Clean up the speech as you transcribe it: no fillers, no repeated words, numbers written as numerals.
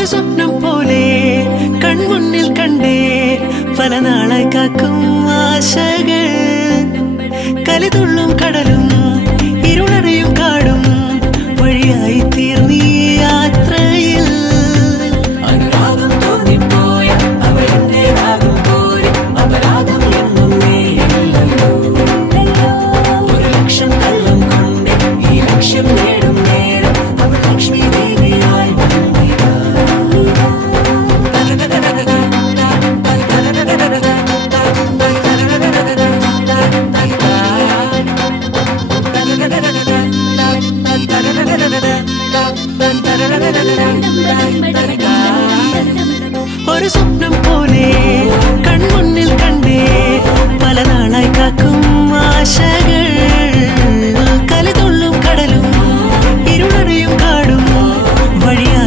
ഒരു സ്വപ്നം പോലെ കൺമുന്നിൽ കണ്ടേ പല നാളായി കാക്കും ആശകൾ കലിതുള്ളും കടലും ഇരുളടയും കാടും വഴിയായി തീർന്നീ യാത്രയിൽ അനുരാഗം തോന്നിപ്പോയ അവരെന്റേതാകും പോലെ അപരാധം എന്നും നീയല്ലോ ഒരു ലക്ഷം കള്ളം കൊണ്ട് ഈ ലക്ഷ്യം നേടും നേരം അവൾ ലക്ഷ്മി ദേവിയായി വന്നിതാ ഒരു സ്വപ്നം പോലെ കൺമുന്നിൽ കണ്ടേ പല നാളായി കാക്കും ആശകൾ